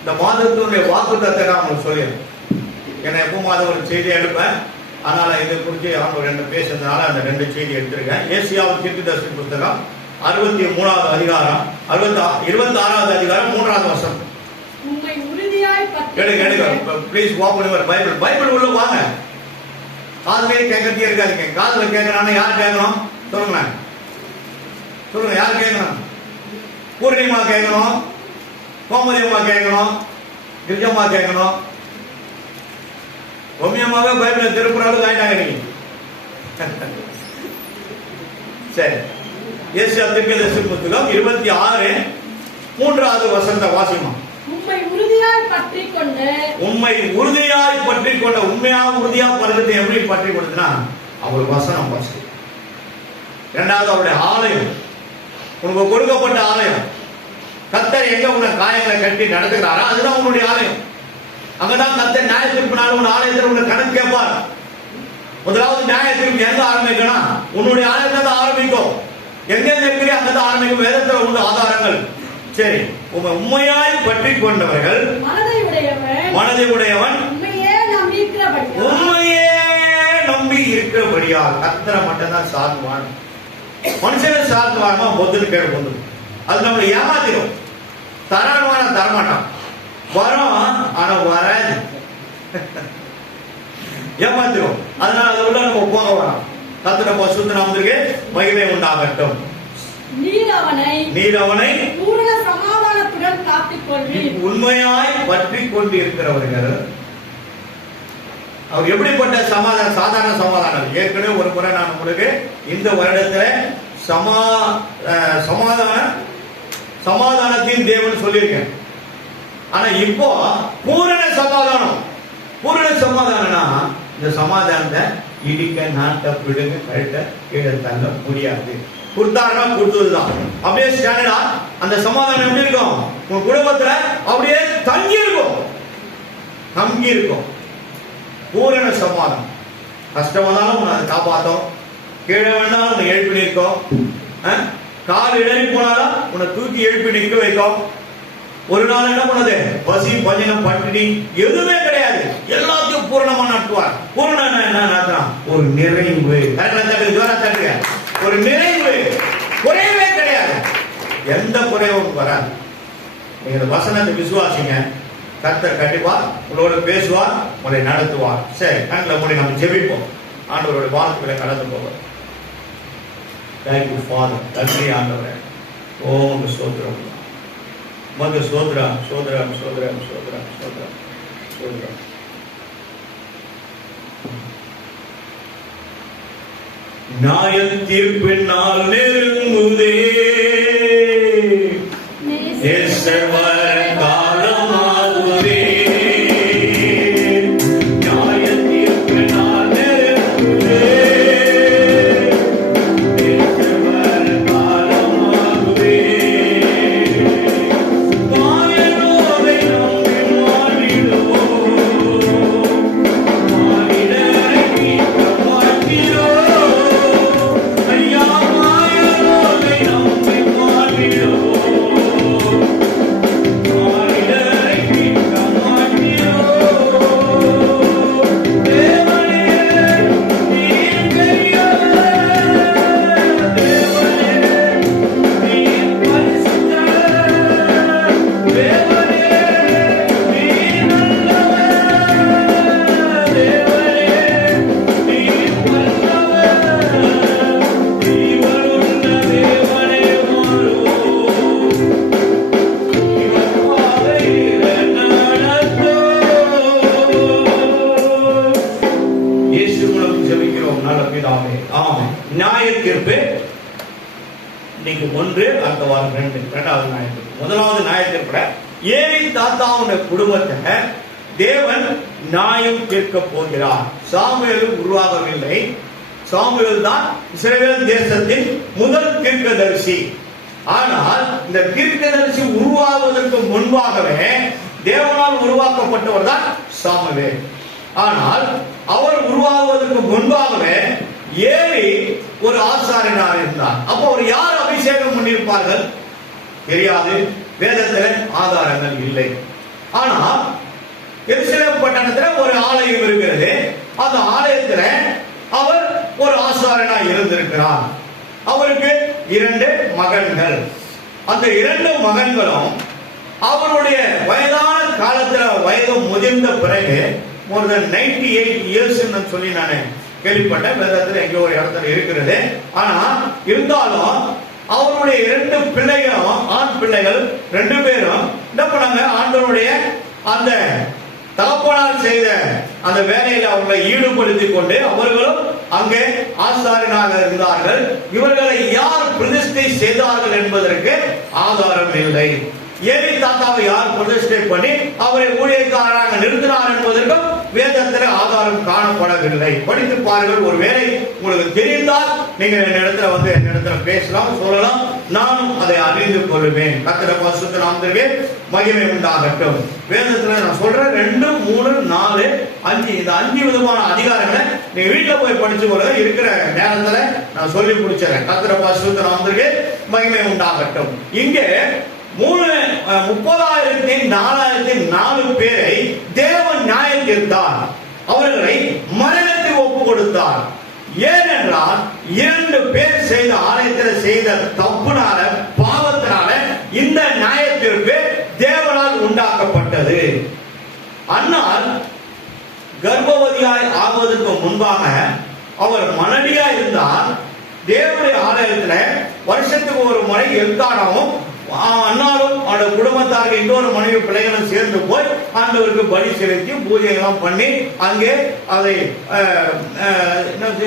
இந்த மாதத்தினுடைய வாக்குத்தத்தை நான் உங்களுக்கு சொல்லிடுறேன். ஏன்னா எப்போ மாதம் ஒரு செய்தி எடுப்பேன், அதனால இதை குறித்து அவங்க 2 பேசுறதுனால அந்த 2 செய்தி எடுத்திருக்கேன். ஏசியாவின் தீர்க்கதரிசி புத்தகம் 63வது அதிகாரம் 26வது அதிகாரம் 3வது வசனம். Please open your Bible. Bible உள்ள வாங்க. காதுலயே கேட்கறதே இருக்காதுங்க. காதுல கேட்கறானே யார் கேட்கணும் சொல்லுங்க, சொல்லுங்க யார் கேட்கணும்? பூர்ணிமா கேட்கணும், கோமதியம்மா கேட்கணும், கிரிஜம்மா கேட்கணும். பொம்மியம்மாவே பைபிளை திருப்புறாலும் ஆயிட்டாங்க நீங்க. சரி, ஏசியா தீர்க்கதரிசி புத்தகம் 26 3வது வசனத்தை வாசிமா. உம்மை உறுதியாய் பற்றிக் கொண்டு, உம்மை உறுதியாய் பற்றிக் கொண்ட, உண்மையா உறுதியா பரிசுத்தை எப்படி பற்றிக் கொண்டதுன்னா அவர் வசனம் வாசி. 2வது அவருடைய ஆலயம், உனக்கு கொடுக்கப்பட்ட ஆலயம். கர்த்தர் எங்க உன்னை காயங்களை கட்டி நடத்துகிறாரா அதுதான் உன்னுடைய ஆலயம். அங்கதான் கர்த்தர் நியாய தீர்ப்பினாலும் உன் ஆலயத்தில் உன்னை கணக்கு கேட்பார். முதலாவது நியாய தீர்ப்பு எங்க ஆரம்பிக்கணும்? உன்னுடைய ஆலயத்தை தான் ஆரம்பிக்கும். எங்க இருக்கிற அங்கதான் ஆரம்பிக்கும். வேதத்தில் உள்ள ஆதாரங்கள். சரி, உண்மையாய் பற்றி கொண்டவர்கள், மனதை உடையவன், உண்மையே நம்பி இருக்கிறபடியால் கர்த்தரை மட்டும் தான் சார்ந்துவான். மனுஷனை சார்ந்துவானா பொதுன்னு கேள்வி வந்து அது நம்மளை ஏமாத்திடும். தரமான தரமாட்டான், வரும் ஆனா வராது, ஏமாத்திரும். அதனால அது உள்ள நம்ம போக வேணாம். கர்த்தருடைய பரிசுத்த நாமத்திற்கு மகிமை உண்டாகட்டும். நீர் அவனை பூரண சமாதானத்துடன் காத்துக் கொள்வீர். உண்மையாய் பற்றி கொண்டு இருக்கிறவர்கள் அவர் எப்படிப்பட்ட சமாதானம்? சாதாரண சமாதானம். ஏற்கனவே ஒரு முறை நான் உங்களுக்கு இந்த வருடத்துல சமாதானத்தின் தேவன் சொல்லியிருக்கேன். ஆனா இப்போ பூரண சமாதானம். பூரண சமாதானம்னா இந்த சமாதானத்தை இடிக்க, நாட்ட, பிடுங்க, கழட்ட, கீழே தள்ள முடியாது. கொடுத்தாருன்னா கொடுத்ததுதான். அப்படியே ஸ்டாண்டர்டா அந்த சமாதானம் எப்படி இருக்கும்? உங்க குடும்பத்துல அப்படியே தங்கி இருக்கும், தங்கி இருக்கும். பூரண சமாதானம். கஷ்டம் வந்தாலும் உன்னை அதை காப்பாற்றும், கீழே வேணாலும் உன்னை எழுப்பி நிற்கும், கால் இடறி போனாலும் உன்னை தூக்கி எழுப்பி நிற்க வைக்கும். ஒரு நாள் என்ன பண்ணது? பசி, பஞ்சனம், பட்டினி எதுவுமே கிடையாது. எல்லாத்தையும் பூரணமா நடத்துவார். பூரணம் என்ன? ஒரு நிறைவு. ஜோரா தட்டுங்க. ஒரு நிறைவு, குறையவே கிடையாது. எந்த குறைவும் வராது. நீங்க வசனத்தை விசுவாசிங்க, கர்த்தர் கண்டிப்பா உங்களோட பேசுவார், உங்களை நடத்துவார். சரி, கண்ணில் மூடி நம்ம ஜெபிப்போம். ஆண்டவருடைய வாழ்த்துக்களை கடந்து போவோம். Thank you father. நன்றி ஆண்டவரே. ஓம் ஸ்தோத்திரம், மக சோத்ரம், சோத்ரம், சோத்ரம், சோத்ரம், சோத்ரம், சோத்ரம். நியாய தீர்ப்பினால் நெருங்குதே காலமாகுதே. நியாய தீர்ப்பினால் நெருங்குதே காலமாகுதே. மாயனோரை நம்பி மாறிடுவோம், மானிடரை மீட்க மாட்டீரோ. ஐயா, மாயனோரை நம்பி மாறிடுவோம், மானிடரை மீட்க மாட்டீரோ. தேவனே நீர் பெரியவர், தேவனே நீர் பரிசுத்தர், தேவனே நீர் நல்லவர், தேவனே நீர் வல்லவர். ஜீவனுள்ள தேவனே மாறுவோம், இவன் பாதையில நடந்தோம். இயேசு மூலம் ஜெபிக்கிறோம் நல்ல பிதாவே, ஆமென். நியாய தீர்ப்பு இன்னைக்கு 1, அடுத்த வாரம் 2. 2வது நியாய தீர்ப்பு. முதலாவது நியாய தீர்ப்புல ஏலி தாத்தாவுடைய குடும்பத்தை தேவன் நியாயம் தீர்க்க போகிறார். சாமுவேல் உருவாகவில்லை. சாமுவேல் தான் இஸ்ரவேல் தேசத்தின் முதல் தீர்க்கதரிசி. ஆனால் இந்த தீர்க்கதரிசி உருவாவதற்கு முன்பாகவே தேவனால் உருவாக்கப்பட்டவர் தான் சாமுவேல். ஆனால் அவர் உருவாகுவதற்கு முன்பாகவே ஏலி ஒரு ஆசாரியனாக இருந்தார். அப்போ அவர் யார் அபிஷேகம் பண்ணியிருப்பார்கள் தெரியாது. வேதத்தில் ஆதாரங்கள் இல்லை. ஆனா எருசலேம் பட்டணத்துல ஒரு ஆலயம் இருக்கிறது. அந்த ஆலயத்துல அவர் ஒரு ஆசாரனா இருந்திருக்கிறார். அவருக்கு 2 மகன்கள். அந்த 2 மகன்களும் அவருடைய வயதான காலத்துல, வயது முதிர்ந்த பிறகு, more than 98 years சொல்லி நான் கேள்விப்பட்டேன். வேதத்துல எங்க ஒரு இடத்துல இருக்கிறது. ஆனா இருந்தாலும் அவருடைய 2 பிள்ளைகளும், ஆண் பிள்ளைகள் 2 பேரும் என்ன பண்ணாங்க, ஆண்டவருடைய அந்த தகப்பனால் செய்த அந்த வேலையில அவர்களை ஈடுபடுத்திக் கொண்டு அவர்களும் அங்கே ஆசாரியனாக இருந்தார்கள். இவர்களை யார் பிரதிஷ்டை செய்தார்கள் என்பதற்கு ஆதாரம் இல்லை. ஏலி தாத்தாவை யார் பிரதிஷ்டை பண்ணி அவரை ஊழியக்காரராக நிறுத்தினார் என்பதற்கும் வேதத்தில் ஆதாரம் காணப்படவில்லை. படித்து பாருங்கள். ஒருவேளை உங்களுக்கு தெரிந்தால் நீங்கள் என்னிடத்துல பேசலாம், சொல்லலாம். நானும் அதை அறிந்து கொள்வேன். கர்த்தருடைய பரிசுத்த நாமத்திற்கு மகிமை உண்டாகட்டும். வேதத்துல நான் சொல்றேன் 2, 3, 4, 5 இந்த 5 விதமான அதிகாரங்களை நீங்க வீட்டுல போய் படிச்சு கொள்ள இருக்கிற நேரத்துல நான் சொல்லி முடிச்சிடறேன். கர்த்தருடைய பரிசுத்த நாமத்திற்கு மகிமை உண்டாகட்டும். இங்கே 30,000-4,004 பேரை தேவன் நியாயம் தீர்த்தார். அவர்களை மரணத்துக்கு ஒப்பு கொடுத்தார். ஏனென்றால் 2 பேர் செய்த ஆலயத்தில் செய்த தப்புனால, பாவத்தினால இந்த நியாயத்திற்கு தேவனால் உண்டாக்கப்பட்டது. அன்னால் கர்ப்பவதியாய் ஆகுவதற்கு முன்பாக அவர் மனைவியாய் இருந்தால் தேவனுடைய ஆலயத்துல வருஷத்துக்கு ஒரு முறை எல்கானாவும் அன்னாலும் அவருடைய குடும்பத்தாருக்கு இன்னொரு மனைவி பிள்ளைகளும் சேர்ந்து போய் ஆண்டவருக்கு பலி செலுத்தி பூஜை எல்லாம் பண்ணி அங்கே அதை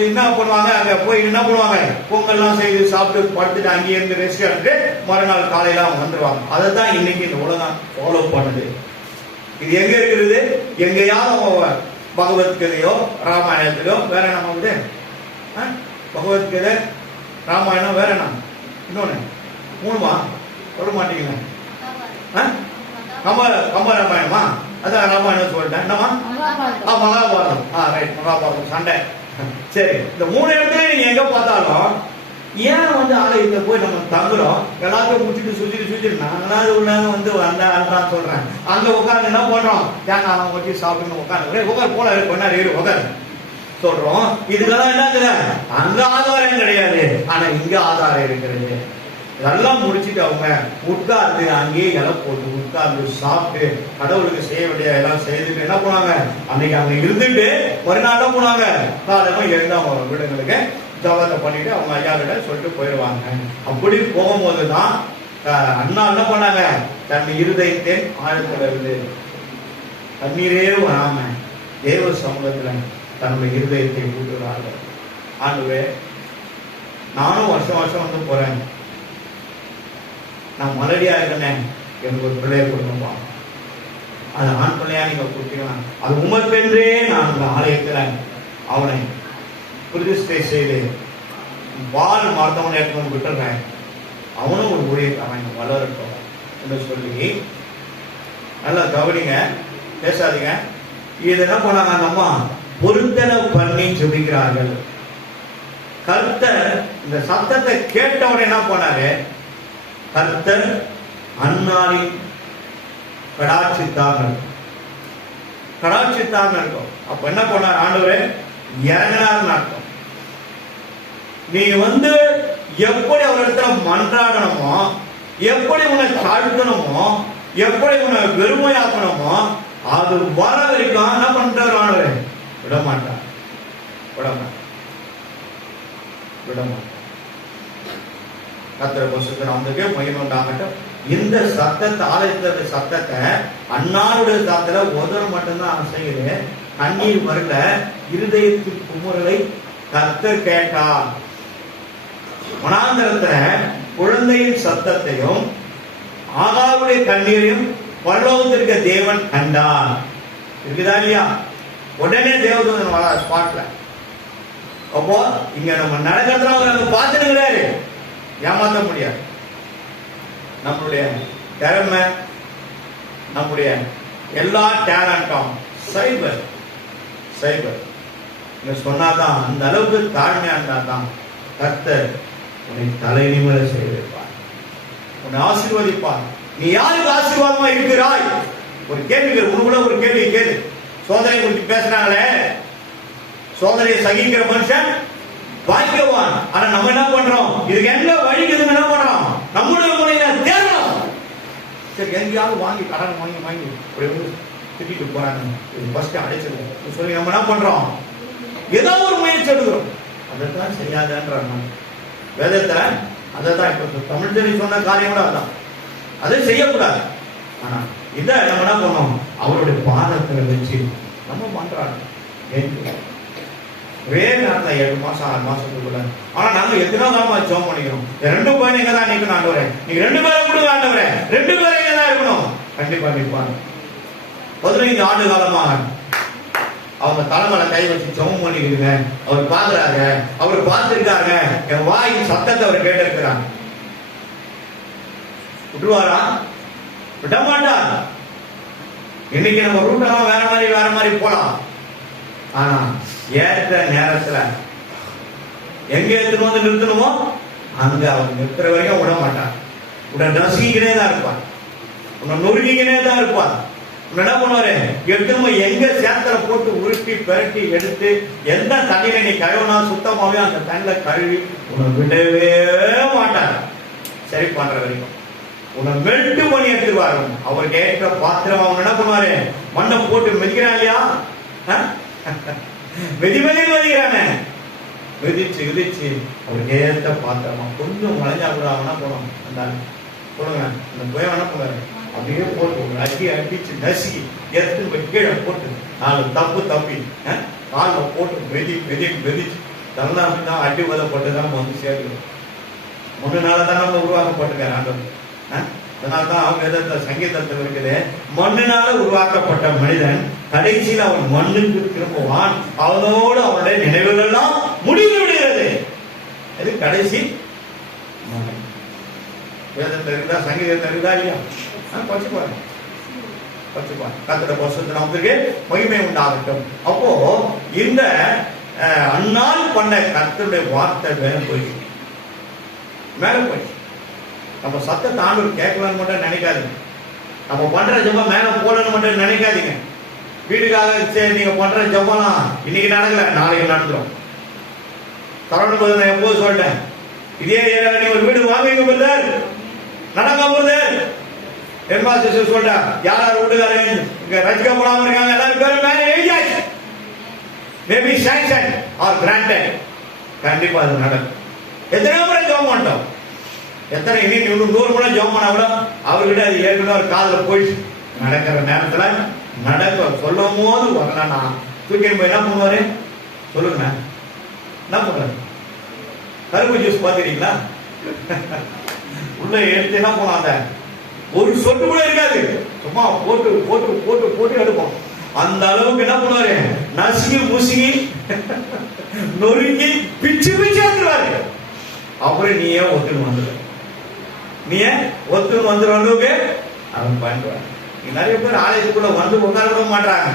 என்ன பண்ணுவாங்க, அங்க போய் என்ன பண்ணுவாங்க, பொங்கல்லாம் செய்து சாப்பிட்டு படுத்துட்டு அங்கேயே இருந்து ரெஸ்ட் எடுத்து மறுநாள் காலையில அவங்க வந்துருவாங்க. அதை தான் இன்னைக்கு இந்த உலகம் ஃபாலோ பண்ணுது. இது எங்க இருக்கிறது? எங்கேயாவது பகவத்கீதையோ ராமாயணத்திலோ வேற என்ன வந்து பகவத்கீதை ராமாயணம் வேற என்ன இன்னொன்னு 3 சொல்ல மாட்டீங்களா? கம்ப ராமாயணமா? அதான் ராமாயணம் சொல்லிட்டேன். என்னமா? மகாபாரதம். ரைட், மகாபாரதம் சண்டை. சரி, இந்த 3 இடத்துல நீங்க எங்க பார்த்தாலும் ஏன் ஆலயத்தை போய் நம்ம தங்குறோம்? எல்லாத்தையும் முடிச்சுட்டு சுத்திட்டு நாங்களாவது உள்ள வந்தான் சொல்றேன். அங்க உட்காந்து என்ன பண்றோம்? தேங்காய் வச்சு சாப்பிட்டு உட்காந்து போல கொண்டாரு உட்காரு சொல்றோம். இதுக்கெல்லாம் என்ன, அங்க ஆதாரம் கிடையாது. ஆனா இங்க ஆதாரம் இருக்கிறது. இதெல்லாம் முடிச்சுட்டு அவங்க உட்கார்ந்து அங்கேயே இலை போட்டு உட்கார்ந்து சாப்பிட்டு கடவுளுக்கு செய்ய வேண்டிய எல்லாம் செய்துட்டு என்ன போனாங்க, அன்னைக்கு அங்க இருந்துட்டு மறுநாள் போனாங்க. காலமா எழுந்து அவங்க வீடுகளுக்கு ஜபத்தை பண்ணிட்டு அவங்க ஐயா கிட்ட சொல்லிட்டு போயிடுவாங்க. அப்படி போகும்போதுதான் அண்ணா என்ன பண்ணாங்க, தன் இருதயத்தின் ஆழத்துல இருந்து தண்ணீரே வராம தேவ சமூகத்துல தன்னுடைய இருதயத்தை கூட்டுகிறார்கள். ஆகவே நானும் வருஷம் போறேன். நான் மலடியா இருக்கேன், எனக்கு ஒரு பிள்ளைய கொடுங்கப்பா. அது ஆண் பிள்ளையா நீங்க கொடுத்தீங்கன்னா அது உமக்கென்றே நான் அந்த ஆலயத்துல அவனை பிரதிஷ்டை செய்து வால் மருத்துவனை எடுத்து விட்டுறேன். அவனும் ஒரு ஊழியக்காரன் வளரட்டும் என்று சொல்லி நல்லா கவனிங்க, பேசாதீங்க. இது என்ன பண்ணாங்க, அந்த அம்மா பொருத்தனை பண்ணி ஜெபிக்கிறார்கள். கர்த்தர் இந்த சத்தத்தை கேட்டவனே என்ன பண்ணாரு, கர்த்தர் அன்னாரின் கடாட்சித்தாங்க இருக்கும். அப்ப என்ன பண்ணார், ஆண்டவரே இறங்கினார்னு அர்த்தம். நீ எப்படி அவரிடத்துல மன்றாடணுமோ, எப்படி உன்னை தாழ்த்தணுமோ, எப்படி உன்னை வெறுமையாக்கணுமோ அது வர வரைக்கும் என்ன பண்றாரு ஆண்டவரே, விடமாட்டார். கர்த்தர் பரிசுத்த நாமத்துக்கு மகிமை உண்டாகட்டும். இந்த சத்தத்தை, ஆலயத்தோட சத்தத்தை அன்னாருடைய சத்தத்துல உதவ மட்டும்தான் செய்யுது. கண்ணீர் வரல, இருதயத்தின் குமுறலை கர்த்தர் கேட்டார். மனாந்தரத்துல குழந்தையின் சத்தத்தையும் ஆகாருடைய கண்ணீரையும் பரலோகத்திற்கு தேவன் கண்டார். இருக்குதா இல்லையா? உடனே தேவதூதன் வர ஸ்பாட்ல. அப்போ இங்க நம்ம நடக்கிறதுனால பார்த்துட்டு ஏமாத்த முடியாது. நம்மளுடைய திறமை, நம்முடைய எல்லா டேலண்டும் சைபர் சொன்னாதான், அந்த அளவுக்கு தாழ்மையா இருந்தாதான் கர்த்தர் உன்னை தலை நிமிர செய்திருப்பார், உன்னை ஆசீர்வதிப்பார். நீ யாருக்கு ஆசீர்வாதமா இருக்கிறாய்? ஒரு கேள்வி உனக்குள்ள ஒரு கேள்வி கேளு. சோதனை குறித்து பேசுறாங்களே, சோதனையை சகிக்கிற மனுஷன் பாக்கியவான். ஆனா நம்ம என்ன பண்றோம்? இதுக்கு என்ன வழிக்குதுன்னு என்ன பண்றோம்? நம்முடைய முறையில தேடணும். சரி, எங்கேயாவது வாங்கி கடன் வாங்கி திட்டிட்டு போறாங்க, ஃபர்ஸ்ட் அடைச்சிருக்கோம் சொல்லி நம்ம என்ன பண்றோம்? ஏதோ ஒரு முயற்சி எடுக்கிறோம். அதைத்தான் செய்யாதன்றாங்க வேதத்துல. அதைத்தான் இப்ப தமிழ் சொல்லி சொன்ன காரியம் கூட அதான், அதை செய்யக்கூடாது. ஆனா இதை நம்ம என்ன பண்ணோம்? அவருடைய பாதத்துல வச்சு நம்ம பண்றாங்க. ஒரே நேரத்தில் 7 மாசம் 6 மாசத்துக்குள்ள. ஆனா நாங்க எத்தனை காலமா ஜெபம் பண்ணிக்கிறோம், 2 பேரும் எங்க தான் நிக்கணும் ஆண்டவரே, நீங்க 2 பேரும் கொடுங்க ஆண்டவரே, 2 பேரும் எங்க தான் இருக்கணும். கண்டிப்பா நிற்பாங்க. 15 ஆண்டு காலமா அவங்க தலைமையில கை வச்சு ஜெபம் பண்ணிக்கிறீங்க. அவர் பாக்குறாங்க, அவர் பார்த்திருக்காங்க, என் வாயின் சத்தத்தை அவர் கேட்டு இருக்கிறாங்க. விட்டுருவாரா? விட மாட்டார். இன்னைக்கு நம்ம ரூட்டெல்லாம் வேற மாதிரி போலாம். ஆனா ஏற்ற நேரத்துல எங்க எடுத்துட்டு வந்து நிறுத்தணுமோ அங்க அவங்க நிறுத்துற வரைக்கும் விட மாட்டான். உன்னை நசுக்கிக்கினே தான் இருப்பான், உன்னை நொறுக்கிக்கினே தான் இருப்பான். என்ன பண்ணுவாரு? எடுத்துமோ எங்க சேத்துல போட்டு உருட்டி பெரட்டி எடுத்து எந்த தண்ணியில நீ கழுவுனா சுத்தமாவே அந்த தண்ணில கழுவி உன்னை விடவே மாட்டார். சரி பண்ற வரைக்கும் உன்னை மெல்ட் பண்ணி எடுத்துருவாரு. அவருக்கு ஏற்ற பாத்திரம் அவங்க என்ன பண்ணுவாரு? மண்ணை போட்டு மிதிக்கிறான் இல்லையா, மிதிக்கிறானே, மிதிச்சு அவருக்கு ஏற்ற பாத்திரமா கொஞ்சம் மழைஞ்சா கூட அவனா போனோம். அந்த சொல்லுங்க, அந்த போய் என்ன பண்ணுவாரு? அப்படியே போட்டு அடிச்சு நசுக்கி எடுத்து போய் கீழே போட்டு 4 தப்பி காலில் போட்டு மிதிச்சு தள்ளாம தான் அடி உதப்பட்டுதான் வந்து சேர்க்கணும். முன்னாலதான் நம்ம உருவாக்கப்பட்டிருக்காரு ஆண்டவர். அதனால்தான் அவங்க சங்கீதத்தில் இருக்குது, மண்ணினால உருவாக்கப்பட்ட மனிதன் கடைசியில் அவன் மண்ணுக்கு திரும்புவான், அவனோடு அவனுடைய நினைவுகள் எல்லாம் முடிவு விடுகிறது. அது கடைசி வேதத்தில் இருந்தா, சங்கீதத்தில் இருந்தா இல்லையா? பச்சுப்பாரு கர்த்தருடைய பரிசுத்த நாமத்திற்கு மகிமை உண்டாகட்டும். அப்போ இந்த அந்நாள் பண்ண கர்த்தருடைய வார்த்தை மேல போயிடுச்சு. நம்ம சத்தத்தை ஆண்டவர் கேட்கலான்னு மட்டும் நினைக்காதீங்க. நம்ம பண்ற ஜெபம் மேல போலன்னு மட்டும் நினைக்காதீங்க. வீட்டுக்காக சரி நீங்க பண்ற ஜெபம்லாம் இன்னைக்கு நடக்கல, நாளைக்கு நடந்துடும். தரணும் நான் எப்போது சொல்லிட்டேன், இதே ஏரியாவில் நீ ஒரு வீடு வாங்குவீங்க பிரதர், நடக்காம பிரதர் ஹெட்மாஸ்டர் சொல்லிட்டா, யார் வீட்டுக்காரங்க ரசிக்க போடாம இருக்காங்க, எல்லாரும் பேரும் மேலே எழுதியாச்சு. Maybe sanction are granted. கண்டிப்பா அது நடக்கும். எத்தனை முறை ஜெபம் பண்ணிட்டோம், எத்தனை இனி 100 முறை ஜெபம் பண்ணா கூட அவர்கிட்ட அது ஏற்கனவே ஒரு காதில் போயிடுச்சு. நடக்கிற நேரத்துல நடக்க சொல்லும் போது வரலன்னா தூக்கி போய் என்ன பண்ணுவாரு? சொல்லுங்க, என்ன பண்றாரு? கரும்பு ஜூஸ் பாத்துறீங்களா? உள்ள எடுத்து என்ன போனோம், அந்த ஒரு சொட்டு கூட இருக்காது, சும்மா போட்டு போட்டு போட்டு போட்டு எடுப்போம். அந்த அளவுக்கு என்ன பண்ணுவாரு? நசுங்கி முசுங்கி நொறுங்கி பிச்சு பிச்சு எடுத்துருவாரு. அப்புறம் நீ ஏன் ஒத்துன்னு வந்துடு, நீ ஏன் ஒத்துன்னு வந்துடுற அளவுக்கு அவன் பண்ணுவார். நிறைய பேர் ஆலயத்துக்குள்ள வந்து உட்கார விட மாட்டாங்க.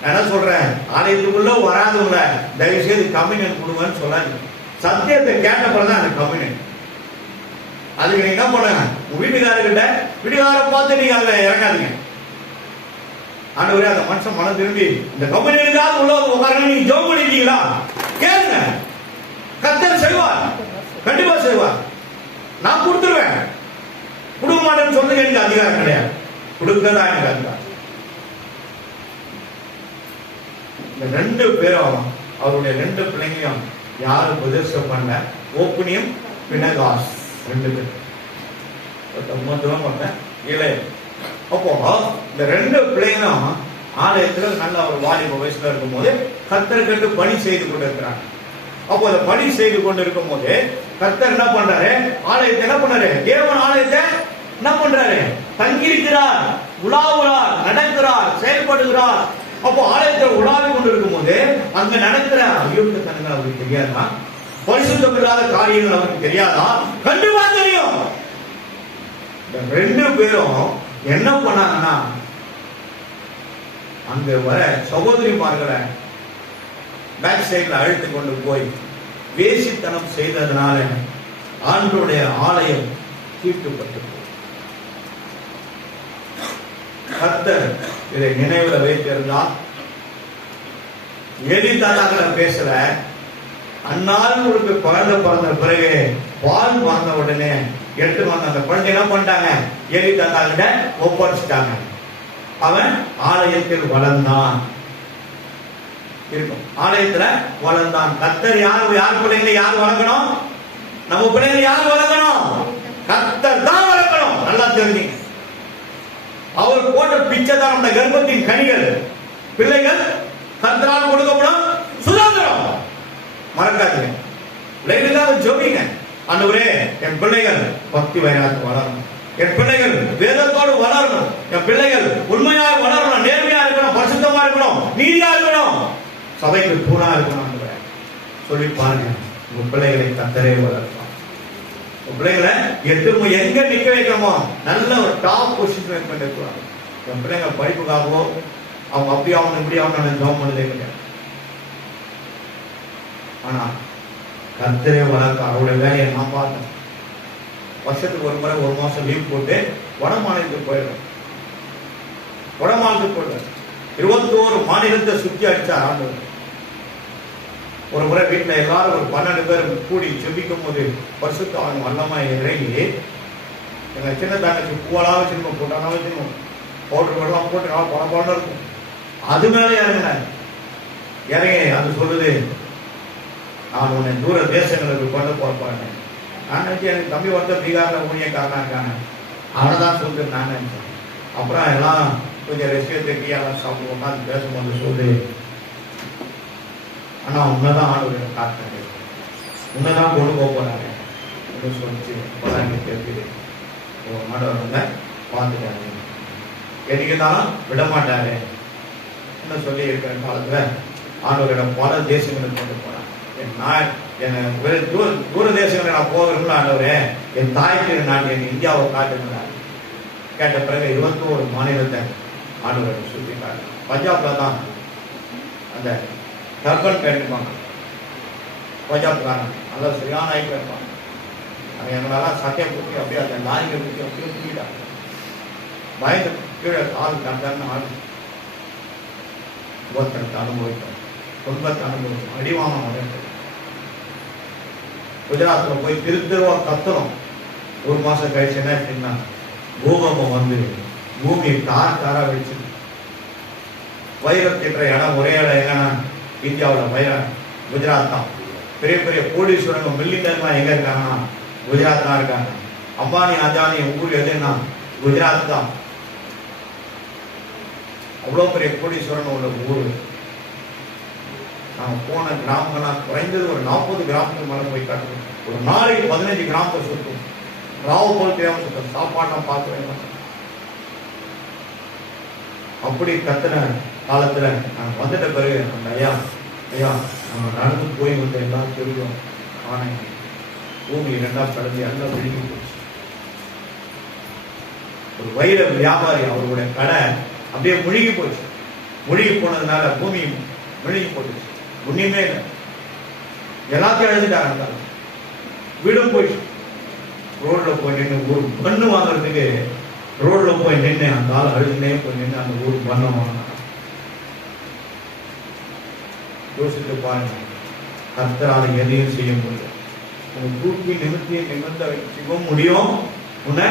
நான் என்ன சொல்றேன், ஆலயத்துக்குள்ள வராதவங்கள தயவு செய்து கம்யூனியன் கொடுங்கன்னு சொல்லாதீங்க. சத்தியத்தை கேட்ட பிறகுதான் அந்த கம்யூனியன். அதுக்கு நீங்க என்ன பண்ணுங்க, உங்க வீட்டுக்கார பார்த்து நீங்க அதுல இறங்காதீங்க. ஆண்டவரே அந்த மனுஷன் மனம் திரும்பி இந்த கம்யூனியனுக்காக உள்ள உட்கார நீங்க ஜெபம் பண்ணிருக்கீங்களா கேளுங்க. கர்த்தர் செய்வார், கண்டிப்பா செய்வார். நான் கொடுத்துருவேன். கொடுக்க மாட்டேன்னு சொல்றது எனக்கு அதிகாரம் கிடையாது, கொடுக்கதான் எனக்கு அதிகாரம். இந்த 2 பேரும் அவருடைய 2 பிள்ளைங்களையும் யாரும் உபதேசம் பண்ண, ஓப்பனியம் பினகாஸ் 2 பேர். அப்போ இந்த 2 பிள்ளைங்களும் ஆலயத்துல நல்ல ஒரு வாலிப வயசுல இருக்கும் போது கர்த்தர் கண்டு பணி செய்து கொண்டு இருக்கிறாங்க. அப்போ அந்த பணி செய்து கொண்டு இருக்கும் போது கர்த்தர் என்ன பண்றாரு? ஆலயத்தை என்ன பண்றாரு? தேவன் ஆலயத்தை என்ன பண்றாரு? தங்கியிருக்கிறார், உலாவுறார், நடக்கிறார், செயல்படுகிறார். அப்போ ஆலயத்தை உலாவி கொண்டு இருக்கும் போது அங்க நடக்கிற அயோக்கியத்தனங்கள் அவருக்கு தெரியாதா? பரிசுத்தம் இல்லாத காரியங்கள் அவருக்கு தெரியாதா? கண்டிப்பா தெரியும். இந்த 2 பேரும் என்ன பண்ணாங்கன்னா, அங்க வர சகோதரிமார்களை பேக் சைட்ல அழைத்து கொண்டு போய் வேசித்தனம் செய்ததனால ஆண்டவருடைய ஆலயம் தீர்க்கப்பட்டது. கர்த்தர் இதை நினைவுல வைத்திருந்தால் ஏலி தாத்தாக்களை பேசல. அந்நாள் உங்களுக்கு குழந்தை பிறந்த பிறகு பால் வாங்க உடனே எடுத்து வந்த அந்த குழந்தை என்ன பண்ணிட்டாங்க, ஏலி தாத்தா கிட்ட ஒப்படைச்சிட்டாங்க. அவன் ஆலயத்தில் வளர்ந்தான். இருக்கும் ஆலயத்துல வளர்ந்தான். கர்த்தர் யார் பிள்ளைங்களை யார் வளர்க்கணும்? நம்ம பிள்ளைங்களை யார் வளர்க்கணும்? கர்த்தர் தான் வளர்க்கணும். நல்லா தெரிஞ்சுங்க. அவர் போட்ட பிச்சை தான் அந்த கர்ப்பத்தின் கனிகள். பிள்ளைகள் கர்த்தரால் கொடுக்கப்படும் சுதந்திரம். மறக்காதீங்க. பிள்ளைகளுக்காக ஜெபிங்க. ஆண்டவரே, என் பிள்ளைகள் பக்தி வைராக்கியம் வளரணும், என் பிள்ளைகள் வேதத்தோடு வளரணும், என் பிள்ளைகள் உண்மையாக வளரணும், நேர்மையா இருக்கணும், பரிசுத்தமா இருக்கணும், நீதியா இருக்கணும், சபைக்கு தூணா இருக்கணும். சொல்லி பாருங்க, உங்க பிள்ளைகளை கர்த்தரே வளர்ப்பான். உங்க பிள்ளைகளை எங்க நிக்க வைக்கணுமோ நல்ல ஒரு டாப் பொசிஷன் பண்ணிருக்கிறாங்க. என் பிள்ளைங்க படிப்புக்காகவோ அவங்க அப்படி ஆகணும் இப்படி ஆகணும் ஜாப் பண்ணதே கிடையாது. ஆனா கர்த்தரே வளர்க்க அவருடைய வேலையை நான் பார்த்தேன். வருஷத்துக்கு ஒரு முறை 1 மாசம் லீவ் போட்டு வட மாநிலத்துக்கு போயிடுறேன். வட மாநிலத்துக்கு போயிடுறேன். 21 மாநிலத்தை சுற்றி அடிச்சா ஆண்டவர். ஒரு முறை வீட்டில் எல்லாரும் ஒரு 12 பேர் கூடி செபிக்கும் போது பரிசுத்த ஆவியானவர் வல்லமா இறங்கி எங்க சின்ன தங்கச்சி பூவெல்லாம் வச்சிருக்கோம், போட்டாலாம் வச்சிருக்கோம், பவுடர் வெள்ளம் போட்டு பல படம் இருக்கும். அது மேல இறங்கினார். இறங்கி அது சொல்லுது, நான் உன்னை தூர தேசங்களுக்கு கொண்டு போறேன். நான் நினைச்சேன் எனக்கு தம்பி ஒருத்தர் பீகார்ல ஊழியக்காரனா இருக்காங்க, அவனைதான் சொல்லுது நான் நினைச்சேன். அப்புறம் எல்லாம் கொஞ்சம் ரெஸ்ட் டீயெல்லாம் சாப்பிட்டு உட்காந்து பேசும்போது சொல்லு, ஆனா உன்னதான் ஆண்டவர் காட்டுறது, உன்னதான் கொண்டு போக போறாங்க சொல்லிச்சு. இப்பதான் தெரியுது ஆண்டவர் வந்து பார்த்துட்டாரு, என்னைக்குதான் விடமாட்டாரு என்ன சொல்லி இருக்கிற காலத்துல ஆண்டவரிடம் பல தேசங்களுக்கு கொண்டு போறாங்க. தூர தேசங்களை நான் போகிறோம்னு ஆண்டவரே, என் தாய்க்கு நான் என் இந்தியாவை காட்டுகிறார். கேட்ட பிறகு 21 மாநிலத்தை ஆண்டவரை சுற்றி காட்டு. பஞ்சாப்ல தான் அந்த டர்பன் கேட்டுப்பாங்க. பஞ்சாப்காரன் நல்லா சரியான ஐக்கியம் இருப்பாங்க. அவன் எங்களெல்லாம் சட்டையை குத்தி அப்படியே அந்த லாரியை குத்தி அப்படியே தூக்கிட்டாங்க. பயந்து கீழே கால் கண்டன்னு ஆடு. ஒருத்தருக்கு அனுபவித்தோம், துன்பத்தை அனுபவித்தோம், அடிவானம் அடைந்தோம். குஜராத்தில் போய் திருத்தருவா கத்துறோம். 1 மாசம் கழிச்சு என்ன ஆச்சுன்னா பூகம்பம் வந்து பூமி தாரா வெடிச்சு. வைரம் திட்டுற இடம் ஒரே இடம் எங்கன்னா இந்தியாவில் வைரம் குஜராத் தான். பெரிய பெரிய கோடீஸ்வரங்க மில்லியனர்லாம் எங்க இருக்காங்கன்னா குஜராத் தான் இருக்காங்க. அம்பானி அதானி ஊர் எதுன்னா குஜராத் தான். அவ்வளோ பெரிய கோடீஸ்வரன் உள்ள ஊர். நாம போன கிராமங்கள்லாம் குறைந்தது ஒரு 40 கிராமத்துக்கு மேலே போய் காட்டுறோம். ஒரு நாளைக்கு 15 கிராமத்தை சுற்றும். ராவு போல் தேவை சுத்தம், சாப்பாடுலாம் பார்க்க. அப்படி கத்துன காலத்துல நான் வந்துட்ட பிறகு அந்த ஐயா நம்ம நடந்து போய் வந்து எல்லாம் தெரியும். ஆனா பூமி 2ஆம் கடந்து எல்லாம் விழுங்கி போச்சு. ஒரு வைர வியாபாரி அவருடைய கடை அப்படியே முழுகி போச்சு. முழுகி போனதுனால பூமி முழுகி போட்டுச்சு. ஒண்ணுமே இல்லை, எல்லாத்தையும் எழுதிட்டாங்க. வீடும் போயிடுச்சு. ரோட்ல போய் நின்று ஊர் பண்ணு வாங்குறதுக்கு ரோட்ல போய் நின்று அந்த ஆள் அழுதுனே போய் நின்று அந்த ஊர் பண்ண வாங்கினாங்க. யோசித்து பாருங்க, கர்த்தரால எதையும் செய்ய முடியும். உங்க தூக்கி நிமிர்ந்த வச்சுக்கவும் முடியும், உன்னை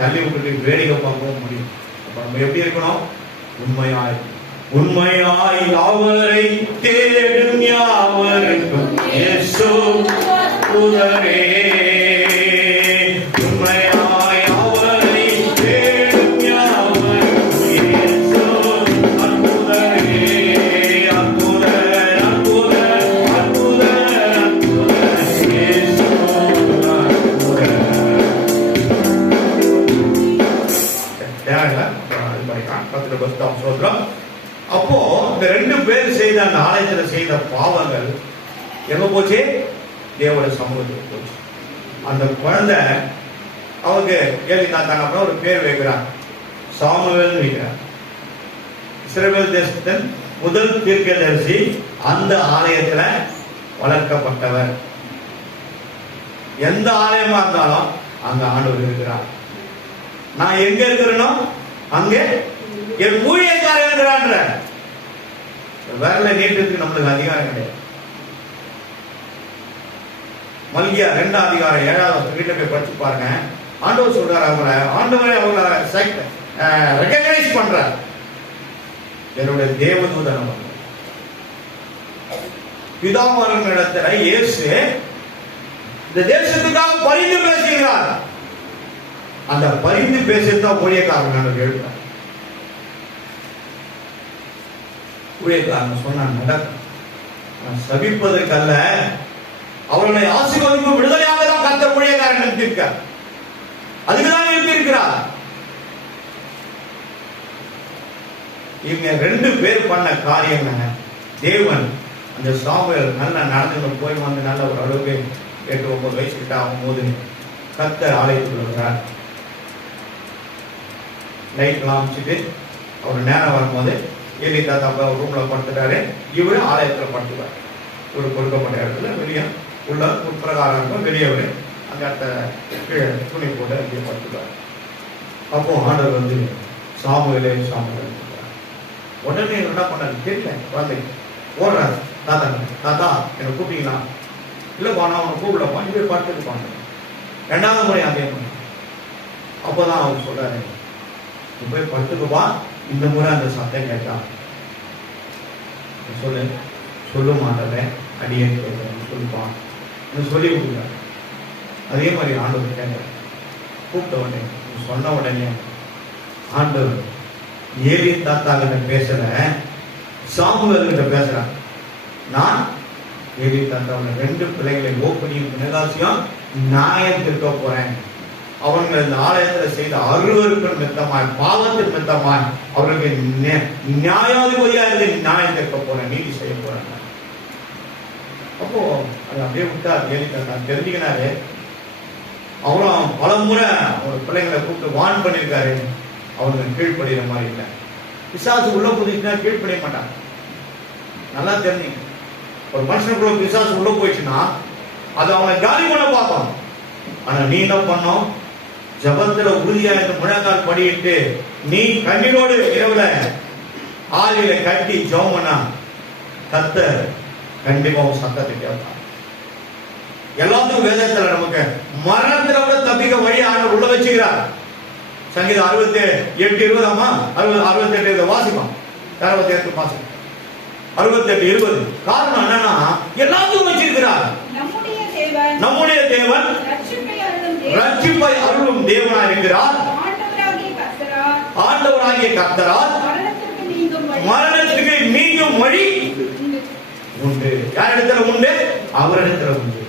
தள்ளி விட்டு வேடிக்கை பார்க்கவும் முடியும். அப்ப நம்ம எப்படி இருக்கணும்? உண்மையாய் அவரை தேடும் யாவருக்கும் இயேசு புதரே. உண்மையாய் அவரை தேடும் யாவருக்கும் இயேசு அற்புதரே. அற்புதர் அற்புதர் அற்புதர் அற்புதர் இயேசு அற்புதர். அப்போ இந்த 2 பேர் செய்த அந்த ஆலயத்துல செய்த பாவங்கள் எங்க போச்சு? தேவனுடைய சமூகத்துக்கு போச்சு. அந்த குழந்தை அவங்க ஏழி தாத்தாங்க ஒரு பேர் வைக்கிறார், சாமுவேல் வைக்கிறார். இஸ்ரவேல் தேசத்தின் முதல் தீர்க்கதரிசி, அந்த ஆலயத்துல வளர்க்கப்பட்டவர். எந்த ஆலயமா இருந்தாலும் அங்க ஆண்டவர் இருக்கிறார். நான் எங்க இருக்கிறேனோ அங்கே என் ஊழியக்காரன் இருக்கிறான்ற விரல நீட்டுறதுக்கு நம்மளுக்கு அதிகாரம் கிடையாது. மல்கியா 2 அதிகாரம் 7வது வீட்டை போய் படிச்சு பாருங்க. ஆண்டவர் சொல்றாரு, ஆண்டவரை அவங்கள ரெகக்னைஸ் பண்றார். என்னுடைய தேவதூதன் பிதாமகன் இடத்துல இயேசு இந்த தேசத்துக்காக பரிந்து பேசுகிறார். அந்த பரிந்து பேசுறதுதான் ஊழியக்காரன் எழுதுறார். ஊழியக்காரன் சொன்ன நடக்கும் சபிப்பதற்கல்ல, அவர்களை ஆசீர்வதிக்கும் விடுதலையாக தான் கர்த்தர் ஊழியக்காரன் நிறுத்தியிருக்கார். அதுக்குதான் நிறுத்தியிருக்கிறார். இவங்க 2 பேர் பண்ண காரியம் தேவன் அந்த சாமுவேல் நல்ல நடந்து போய் வந்து நல்ல ஒரு அளவுக்கு 8-9 வயசு கிட்ட ஆகும்போது கர்த்தர் ஆலயத்துக்கு வருகிறார். லைட்லாம் அமைச்சிட்டு அவர் நேரம் வரும்போது ஏலி தாத்தா ரூம்ல படுத்துட்டாரு, இவரு ஆலயத்துல படுத்துவார். ஒரு கொடுக்கப்பட்ட இடத்துல வெளியே உள்ள உட்பிரகாரம் இருக்கும், வெளியே அந்த இடத்த துணி போட்டு அங்கே படுத்துவார். அப்போ ஆண்டவர் வந்து சாமுவேலே உடனே என்ன பண்ணாரு தெரியல, குழந்தை ஓடுறாரு, தாத்தா தாத்தா என்னை கூப்பிட்டீங்களா? இல்லப்பா நான் அவனை கூப்பிடப்பா, நீ போய் படுத்துப்பாங்க. 2வது முறை அதே பண்ண. அப்போதான் அவர் சொல்றாரு, நீ போய் படுத்துக்குப்பா, இந்த முறை அந்த சத்தம் கேட்டான் சொல்ல மாட்டேன் அடியே கேட்கிறேன் சொல்லுப்பான் சொல்லி கொடுக்குறாரு. அதே மாதிரி ஆண்டவர் கேட்கிறேன். கூப்பிட்ட உடனே சொன்ன உடனே ஆண்டவர் ஏலி தாத்தா கிட்ட பேசல, சாமுவேல் கிட்ட பேசுறான். நான் ஏலி தாத்தாவோட 2 பிள்ளைகளை ஓப்பனியும் பினகாசியும் நியாயம் திருக்க போறேன். அவர்கள் இந்த ஆலயத்தில் செய்த அருவருக்கு நிமித்தமாய் பாவத்தின் நிமித்தமாய் அவர்களுக்கு நியாயாதிபதியா இருந்து நியாயம் திருக்க போறேன், நீதி செய்ய போறேன். அப்போ அது அப்படியே விட்டார். ஏலி தாத்தா தெரிஞ்சுக்கினாரு. அவரும் பல முறை அவர் பிள்ளைங்களை கூப்பிட்டு வான் பண்ணியிருக்காரு. அவங்க கீழ்படுகிற மாதிரி இல்லை. பிசாசு உள்ள போச்சுன்னா கீழ்படிய மாட்டாங்க. நல்லா தெரிஞ்சுங்க, ஒரு மனுஷனுக்குள்ள பிசாசு உள்ள போயிடுச்சுன்னா அது அவனை காலி பண்ண பார்ப்பான். ஆனா நீ என்ன பண்ணோம்? ஜபத்துல உறுதியா இந்த முழங்கால் படியிட்டு நீ கண்ணீரோடு இரவுல ஆளில கட்டி ஜெபம்னா கர்த்தர் கண்டிப்பா சத்தத்தை கேட்பார். எல்லாத்துக்கும் வேதத்துல நமக்கு மரணத்துல கூட தப்பிக்க வழி ஆண்டவர் உள்ள வச்சுக்கிறார். சங்கீதம் 68:20 68 வாசிப்போம். 68 வாசிப்போம். 68:20. காரணம் என்னன்னா எல்லாத்துக்கும் வச்சிருக்கிறார். நம்முடைய தேவன் ரட்சிப்பை அருளும் தேவனா இருக்கிறார். ஆண்டவராகிய கர்த்தரால் மரணத்துக்கு நீங்கும் வழி உண்டு. யார் இடத்துல உண்டு? அவரிடத்துல உண்டு.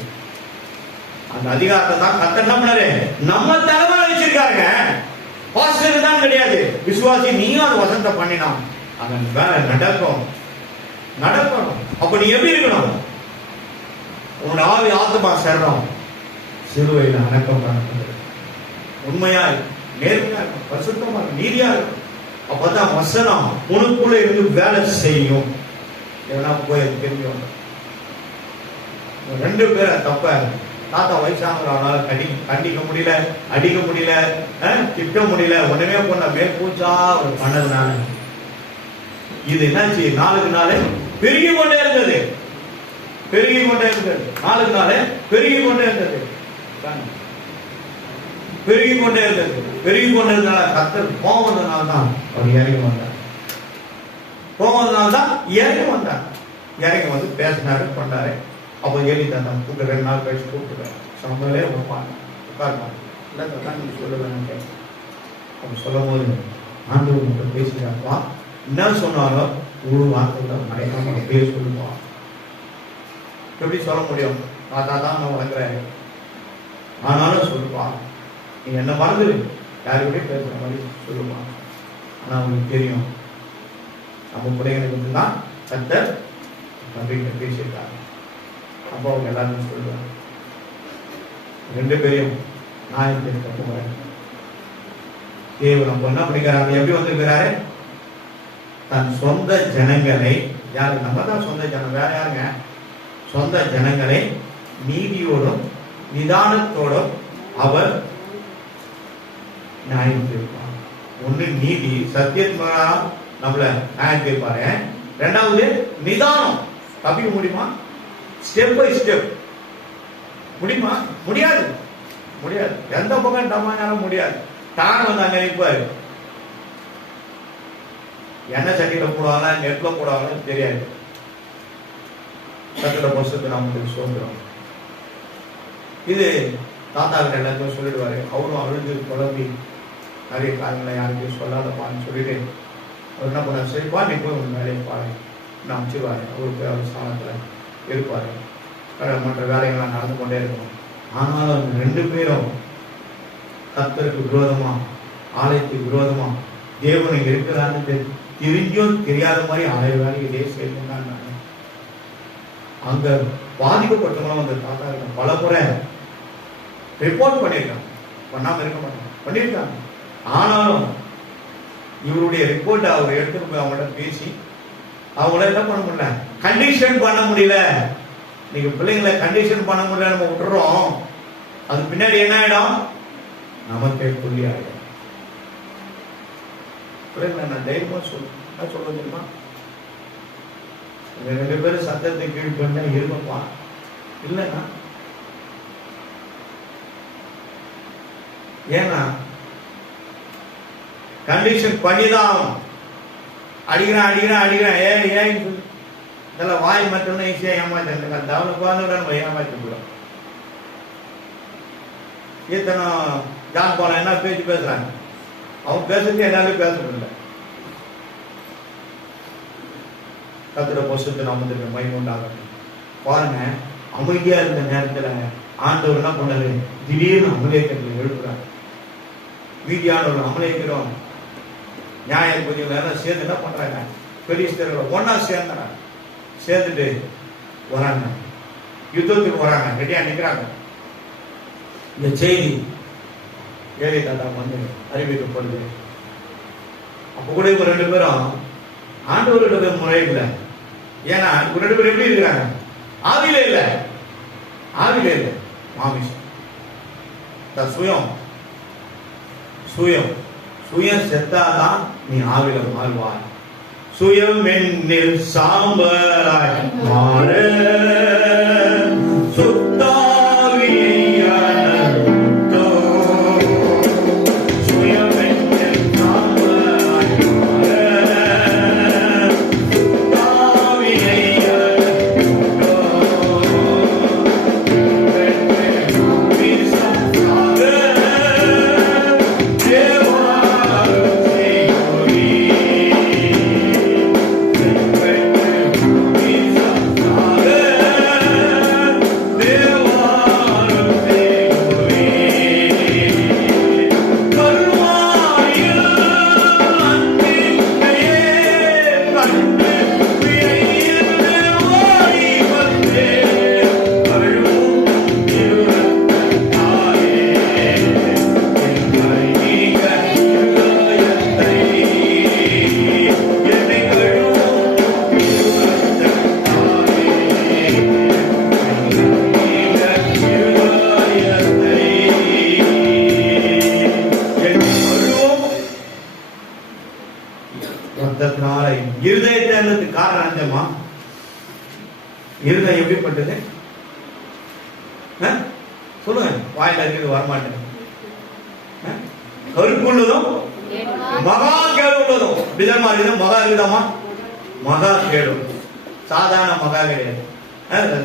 அந்த அதிகாரத்தை தான் கர்த்தர் நம்மளே நம்ம தலைமை வச்சிருக்காங்க. பாஸ்டர் தான் கிடையாது. விசுவாசி நீயும் அந்த வசனத்தை பண்ணினான் அதன் வேலை நடக்கும். அப்ப நீ எப்படி இருக்கணும்? உன்னோட ஆவி ஆத்மா சரணம் சிலுவையில் அடக்கம் பண்ணப்படுது. உண்மையா நேர்மையா இருக்கும், பரிசுத்தமா இருக்கும், நீதியா இருக்கும். அப்பதான் வசனம் உனக்குள்ள இருந்து வேலை செய்யும். ஏன்னா போய் திரும்பி வந்தோம். 2 பேரை தப்ப தாத்தா வயசானவரானால கண்டிக்க முடியல, அடிக்க முடியல, திட்ட முடியல. ஒண்ணுமே பண்ண மேற்பூச்சா ஒரு பண்ணதுனால இது என்னாச்சு? நாளுக்கு நாளே பெருகி கொண்டே இருந்தது. நாளுக்கு நாளே பெருகி கொண்டே இருந்தது. கர்த்தர் போவதனால தான் அவர் இறங்கி வந்தார். இறங்கி வந்து பேசினாரு, பண்ணாரு. அப்போ ஏலி தாத்தா கூப்பிட்டு 2 நாள் கழிச்சு கூப்பிட்டுருவேன். சமையலே உட்காருமா இல்லை தாத்தா நீங்க சொல்லுவேன். அப்படி சொல்லும் போது ஆண்டவர் பேசுகிறாப்பா, என்ன சொன்னாலும் ஒரு வார்த்தை மறைக்காம அப்படியே சொல்லுவா. எப்படி சொல்ல முடியும்? தாத்தா தான் நான் வளர்க்குறேன், ஆனாலும் சொல்லுவான். நீ என்ன மறந்துடு, யாருக்கிட்டே பேசுற மாதிரி சொல்லுவான். ஆனா அவங்களுக்கு தெரியும் நம்ம பிள்ளைங்களுக்கு தான் கர்த்தர் அப்படின்ட்டு பேசியிருக்காங்க. அப்போ அவங்க எல்லாருமே சொல்லுவாங்க. 2 பேரையும் நாயத்திற்கு போகிறேன். தேவன் என்ன பண்ணிக்கிறாங்க? எப்படி வந்திருக்கிறாரு? தன் சொந்த ஜனங்களை, யாரு? நம்ம தான் சொந்த ஜனம், வேற யாருங்க? சொந்த ஜனங்களை நீதியோடும் நிதானத்தோடும் அவர் நியாயம் தீர்ப்பார். ஒண்ணு நீதி, சத்தியத்தினால நம்மள நியாயம் தீர்ப்பாரு. ரெண்டாவது நிதானம். தப்பிக்க முடியுமா? ஸ்டெப் பை ஸ்டெப் முடியுமா? முடியாது, முடியாது. எந்த பக்கம் டமானாலும் முடியாது. தான் வந்து அங்க நிற்பாரு. என்ன சட்டியில போடுவாங்களா, நெட்ல போடுவாங்களா தெரியாது. கர்த்தருடைய பரிசுத்த நாமத்துக்கு ஸ்தோத்திரம். இது தாத்தா கிட்ட எல்லாத்தையும் சொல்லிடுவாரு. அவரும் அழுது குழம்பி நிறைய காரியங்களை யாருக்கும் சொல்லாதப்பான்னு சொல்லிட்டு அவர் என்ன பண்ணார், சரிப்பா நீ போய் உங்க வேலையை பாரு நான் அமைச்சிருவாரு. அவருக்கு அவர் ஸ்தானத்துல இருப்பாரு. மற்ற வேலைகள்லாம் நடந்து கொண்டே இருக்கணும். ஆனாலும் அவங்க 2 பேரும் கர்த்தருக்கு விரோதமா, ஆலயத்துக்கு விரோதமா தேவனை இருக்கிறான்னு தெரிஞ்சும் தெரியாத மாதிரி 1000 வேலைக்கு இதே செய்யணும். அங்க பாதிக்கப்பட்டவங்களும் அந்த தாத்தா பல முறை ரிப்போர்ட் பண்ணியிருக்காங்க. பண்ணாம இருக்க மாட்டாங்க, பண்ணியிருக்காங்க. ஆனாலும் இவருடைய ரிப்போர்ட் அவர் எடுத்துட்டு போய் அவங்கள்ட்ட பேசி அவங்கள என்ன பண்ண முடியல, கண்டிஷன் பண்ண முடியல. நீங்க பிள்ளைங்களை கண்டிஷன் பண்ண முடியல, நம்ம விட்டுறோம். அது பின்னாடி என்ன ஆயிடும், நமக்கே புள்ளி ஆயிடும். பிள்ளைங்களை நான் தைரியமா சொல்ல தெரியுமா, 2 பேரும் சத்தத்தை கீழ் பண்ண இருப்பா இல்லைன்னா. ஏன்னா கண்டிஷன் பண்ணிதான் அடிக்கிறான் ஏன் இதெல்லாம் வாய் மட்டும் ஈஸியா ஏமாத்த தவறுப்பான்னு ஏமாற்றி விடும். இத்தனை ஜான் போல என்ன பேச்சு பேசுறாங்க, அவங்க பேசுறது என்னாலும் பேச முடியல. கர்த்தருடைய பரிசுத்த நாமத்துக்கு மகிமை உண்டாகட்டும். பாருங்க, அமைதியா இருந்த நேரத்துல ஆண்டவர் என்ன பண்ணாரு, திடீர்னு அமலேக்கர்களை எழுப்புறாரு. மீதியானவர்கள் அமலேக்கிறோம் நியாயம் கொஞ்சம் நேரம் சேர்ந்து என்ன பண்றாங்க, பெலிஸ்தர்கள் ஒன்னா சேர்ந்துட்டு வராங்க, யுத்தத்துக்கு வராங்க, ரெடியா நிக்கிறாங்க. இந்த செய்தி ஏழை தாத்தா வந்து அறிவிக்கப்படுது. அப்ப கூட இவங்க 2 பேரும் ஆண்டவருடைய முறை இல்லை. ஏன்னா 2 பேரும் எப்படி இருக்கிறாங்க, ஆவிலே இல்ல மாமிசம். சுயம் செத்தாதான் நீ ஆவில மாறுவாய். சுயம் என்னில் சாம்பலாய் மாற இருதயத்துக்கு காரணம் என்னமா, இருதயம் எப்படிப்பட்டது சொல்லுங்க, வாயில இருக்கிறது வரமாட்டேன். கருப்புள்ளதும் மகா கேடு உள்ளதும் விதமா இருக்குது. மகா இருக்குதாமா, மகா கேடு. சாதாரண மகா கிடையாது,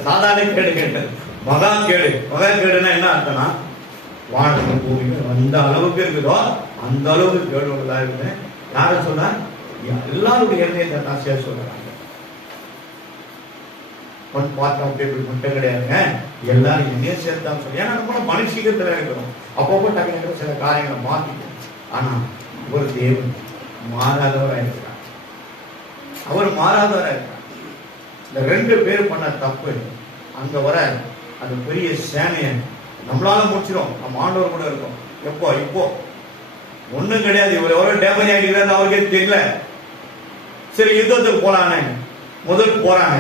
சாதாரண கேடு கேட்டது மகா கேடு. மகா கேடுன்னா என்ன அர்த்தம்னா, வானம் பூமி அந்த அளவுக்கு இருக்குதோ அந்த அளவுக்கு கேடு உள்ளதா இருக்குது. யார சொன்னா, எல்லாருடைய இருதயத்தை நான் சேர்த்து சொல்றாங்க. பார்த்தா இப்படி மட்டும் கிடையாதுங்க, எல்லாரும் என்னையே சேர்த்தான் சொல்லி. ஏன்னா நம்ம மனுஷீகத்துல இருக்கிறோம், அப்பப்போ டக்கு சில காரியங்களை மாத்திக்கும். ஆனா ஒரு தேவன் மாறாதவராக இருக்கிறார், அவர் மாறாதவராக இருக்கிறார். இந்த 2 பேர் பண்ண தப்பு அங்க வர அந்த பெரிய சேனையை நம்மளால முடிச்சிடும். நம்ம ஆண்டவர் கூட இருக்கோம். இப்போ ஒண்ணும் கிடையாது. இவர் எவ்வளவு டேமேஜ் ஆகிக்கிறாரு அவருக்கே தெரியல. சரி, யுத்தத்துக்கு போலானே முதல் போறாங்க.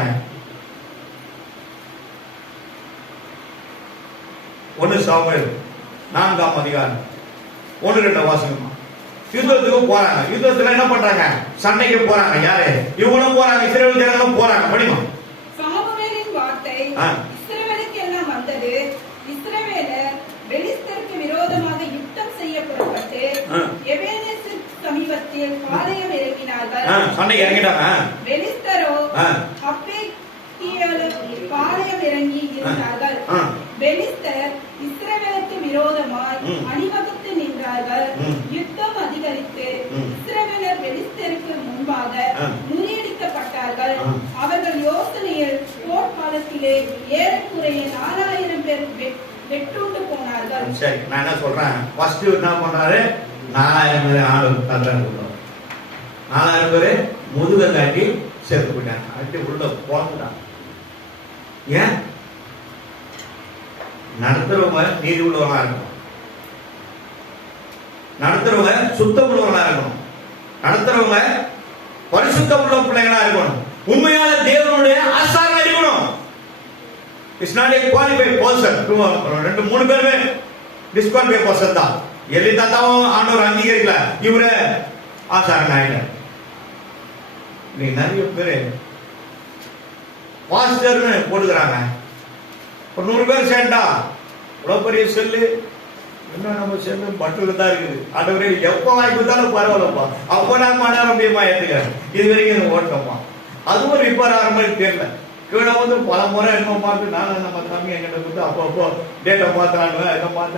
1 சாமுவேல் 4ஆம் அதிகாரம் 1-2 வாசிக்கமா. யுத்தத்துக்கு போறாங்க. யுத்தத்துல என்ன பண்றாங்க? சண்டைக்கு போறாங்க. யாரு? இவங்களும் போறாங்க, இஸ்ரவேல் ஜனங்களும் போறாங்க. படிமா. சாமுவேலின் வார்த்தை இஸ்ரவேலுக்கு எல்லாம் வந்தது. இஸ்ரவேலர் பெலிஸ்தருக்கு விரோதமாக யுத்தம் செய்ய புறப்பட்டு எபேனேசு சமீபத்தில் பாளையம் இறங்கினார்கள். சண்டைக்கு இறங்கிட்டாங்க. பெலிஸ்தரோ அப்பேக்கியோடு பாளையம் இறங்கி இருந்தார்கள். பெலிஸ்தர் இஸ்ரவேலுக்கு விரோதமாய் அணிவகுத்து நின்றார்கள். யுத்தம் அதிகரித்து இஸ்ரவேலர் பெலிஸ்தருக்கு முன்பாக முறியடிக்கப்பட்டார்கள். அவர்கள் யோசனையில் போர்க்காலத்திலே ஏறக்குறைய 4000 பேர் வெட்டுண்டு போனார்கள். சரி, நான் என்ன சொல்றேன்? ஃபர்ஸ்ட் என்ன பண்ணாரு? 4000 பேர் ஆளு தந்தாரு. 4000 பேர் முதுக காட்டி செத்து போயிட்டாங்க. அடி உள்ள போட்டாங்க. ஏன்? நடத்துறவங்க நீதி உள்ளவங்களா இருக்கணும். நடத்துறவங்க சுத்தம் உள்ளவங்களா இருக்கணும். நடத்துறவங்க பரிசுத்தம் உள்ள பிள்ளைங்களா இருக்கணும். உண்மையான தேவனுடைய ஆசாரமா இருக்கணும். It's not a qualified person. 2-3 பேருமே disqualified person தான். எலி தாத்தாவும் ஆண்டவர் அங்கீகரிக்கல, இவரு ஆசாரன் ஆயில. நீ நிறைய பேரு பாஸ்டர்னு போட்டுக்கிறாங்க. ஒரு 100 பேர் சேர்ந்தா இவ்வளவு பெரிய செல்லு, என்ன நம்ம செல்லு பட்டுல தான் இருக்குது. ஆண்டவரே எப்ப வாங்கி கொடுத்தாலும் பரவாயில்லப்பா, அப்ப நான் மன முடியுமா ஏத்துக்கிறேன். இது வரைக்கும் ஓட்டமா அதுவும் ரிப்பேர் ஆகிற மாதிரி தெரியல. கீழே வந்து பல முறை என்ன பார்த்து நானும் நம்ம தம்பி என்கிட்ட கொடுத்து அப்போ டேட்டை மாத்துறாங்க,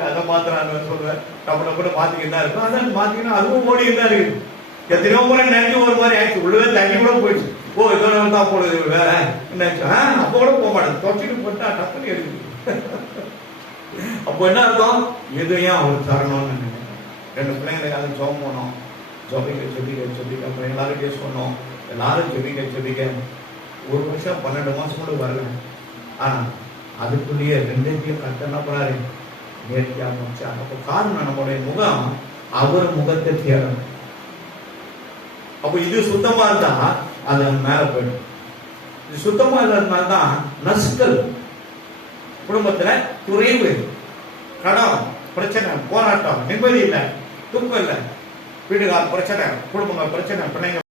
அதை மாத்துறான்னு சொல்லுவேன். டப்பு மாத்திக்கிட்டு தான் இருக்கும். அதான் மாத்திக்கினா அதுவும் ஓடிக்கிட்டு தான் இருக்குது. எத்தனையோ முறை நினைச்சு ஒரு மாதிரி ஆயிடுச்சு. உள்ளவே தண்ணி கூட போயிடுச்சு. ஓ இதோட தான் போடுது வேற என்ன அப்போ கூட போக மாட்டேன். தொச்சிட்டு போட்டா டப்புன்னு எடுக்குது. அப்போ என்ன அர்த்தம்? எதையும் அவர் தரணும்னு நினைக்கிறேன். 2 பிள்ளைங்களுக்காக ஜோம் போனோம். ஜொபிக்க அப்புறம் எல்லாரும் டேஸ்ட் பண்ணோம். எல்லாரும் ஜொபிக்க 1 வருஷம் 12 மாசம் கூட வரல. ஆனா அதுக்குள்ளேயே 2 கட்ட என்ன பண்ணாரு? நேர்த்தியா முடிச்சாங்க. அப்போ காரணம் நம்மளுடைய முகம் அவர் முகத்தை தேடணும். அப்போ இது சுத்தமா இருந்தா அது மேல போயிடும். இது சுத்தமா இல்லாதனால தான் நசுக்கல், குடும்பத்துல குறைவு, கடன் பிரச்சனை, போராட்டம், நிம்மதி இல்லை, தூக்கம் இல்லை, வீடுகால பிரச்சனை, குடும்பங்கள் பிரச்சனை, பிள்ளைங்க